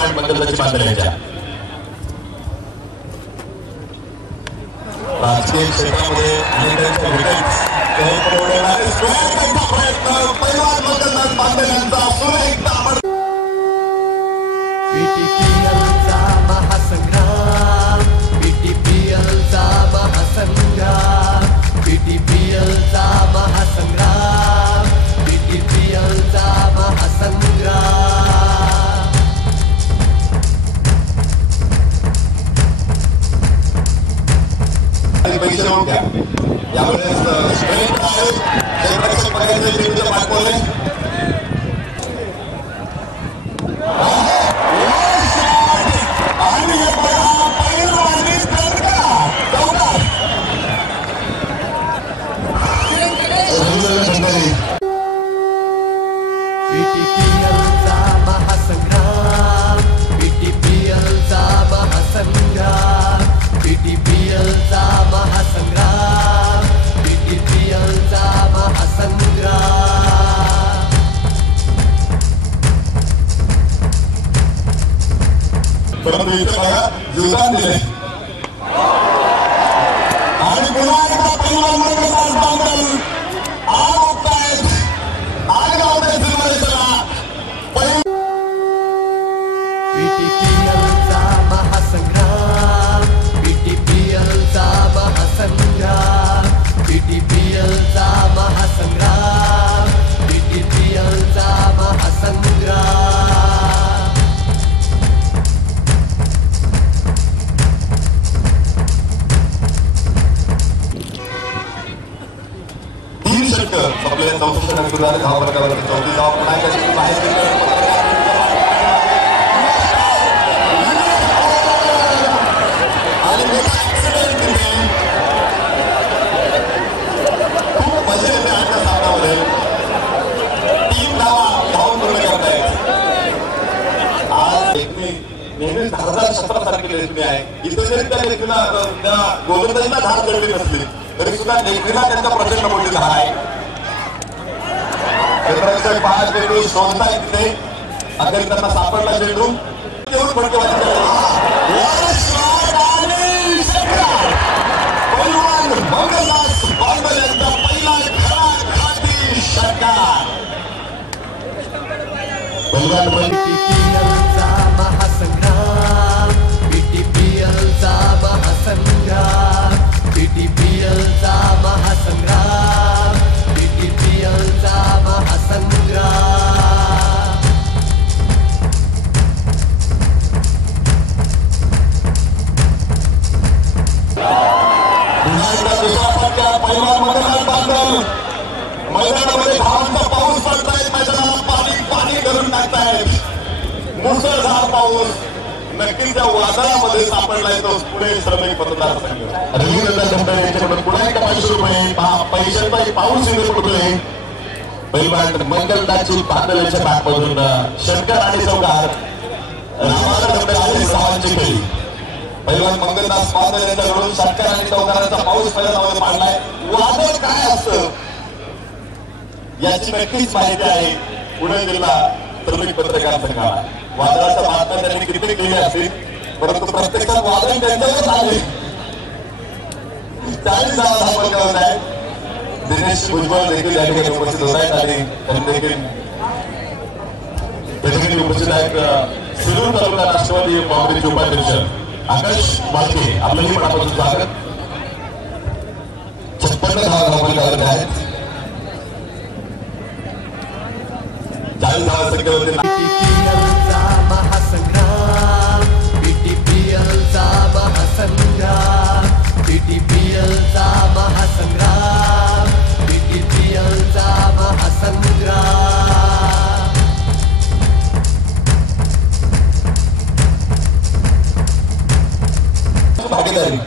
पैलवान मंडळाची बांधण्याच्या राजकीय क्षेत्रामध्ये अनेकांच्या प्रयत्न पैलवान मंडळ बांधण्याचा बीटीपीएलचा महासंग्राम, बीटीपीएलचा महासंग्राम, बीटीपीएलचा महासंग्राम, बीटीपीएलचा महासंग्राम. पैसे होऊन द्या यावेळेस पाठवले बीटीपीएलचा महासंग्राम, बीटीपीएलचा महासंग्राम, बीटीपीएलचा महासंग्राम, बीटीपीएलचा महासंग्राम. परंतु इथे बघा योगदान दिले आणि पुन्हा एकदा पैलवान मंडळ बांधल बीटीपीएलचा महासंग्राम, बीटीपीएलचा महासंग्राम, बीटीपीएलचा महासंग्राम, बीटीपीएलचा महासंग्राम. तीन षटक आपल्या 64 षटकांवर धाव फरकावर 34 धाव माहिती नेहमीच धारदार शस्त्रासारखी लेखणी आहे. इथे जरी त्या लेखीला त्या गोलंदाजीला धार चढली नसली तरी सुद्धा लेखीला त्यांचा प्रचंड मोठी धार आहे. क्षेत्राचे 5 चेंडू शोधताय तिथे अखेर त्यांना सापडला चेंडू देऊन फटके पैलवान मंगलदास बांधल यांचा पहिला घाटी षटकार. पैलवान बीटीपीएलचा महासंग्राम, बीटीपीएलचा महासंग्राम, बीटीपीएलचा महासंग्राम, बीटीपीएलचा महासंग्राम. पुन्हा एकदा दुसरा फटका पैलवान मंडळ बांधल. मैदानामध्ये धावांचा पाऊस पडतायत. मैदानाला पाणी पाणी करून टाकतायत. मुसळधार पाऊस नक्कीच त्या वादळामध्ये सापडलाय. तो पुणे श्रमिक मतदारसंघ रवींद्रनाथ पुन्हा एकदा 500 रुपये पैशाचा पाऊस इथे पडतोय. पैलवान मंगलदाची बांधल्याच्या बॅटमधून शंकर आणि चौकार सामांची खेळी. पैलवान मंगलदास बांधल यांच्याकडून शंकर आणि चौकारांचा पाऊस मैदानामध्ये पाडलाय. वादळ काय असतं याची नक्कीच माहिती आहे पुणे जिल्हा श्रमिक पत्रकार संघाला. वादळाच्या बातम्या त्यांनी किती केली असतील परंतु प्रत्यक्षात वादळ त्यांच्यावरच आले. 40 धावा धावत आहे. दिनेश भुजबळ देखील या ठिकाणी उपस्थित होत आहेत आणि त्यांनी देखील उपस्थित आहेत. शिरूर तालुका राष्ट्रवादी काँग्रेसचे उपाध्यक्ष आकाश बालके आपल्याही मनापासून स्वागत. 56 धावा धावत आहेत. 40 धावा संख्येवरती बीटीपीएलचा महासंग्राम, बीटीपीएलचा महासंग्राम, बीटीपीएलचा महासंग्राम, बीटीपीएलचा महासंग्राम. भागीदारी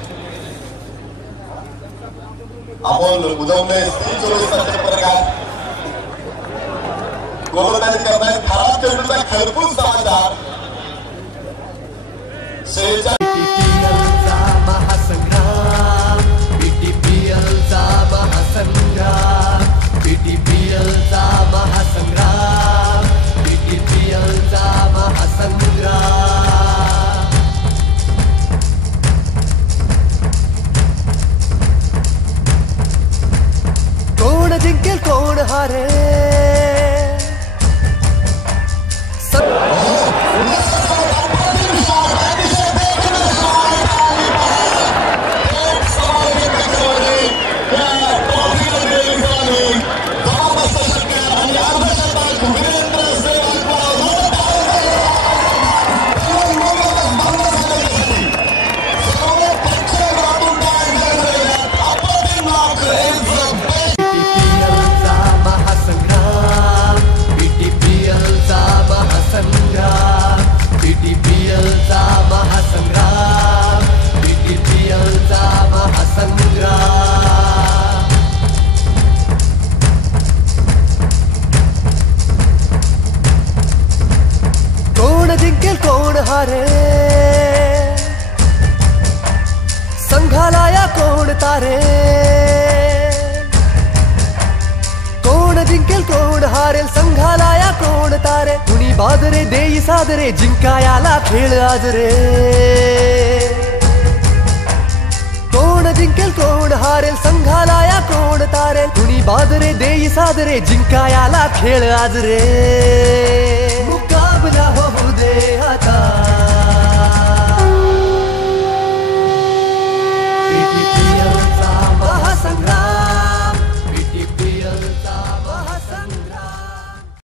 आपण उजवणे 24 तासाचे प्रकार गोलंदाजी करतायत. खराब चेंडूचा खरपूस समाचार. बीटीपीएलचा महासंग्राम, बीटीपीएलचा महासंग्राम, बीटीपीएलचा महासंग्राम, बीटीपीएलचा महासंग्राम. जिंकेल कोण हारे जिंकेल कोण हारे संघाला या कोण तारे कोण जिंकेल कोण हारेल संघाला या कोण तारे कुणी बादरे देई सादरे जिंकायाला खेळ आज रे कोण जिंकेल कोण हारेल संघाला या कोण तारे कुणी बादरे देई सादरे जिंकायाला खेळ आज रे मुकाबला होऊ दे आता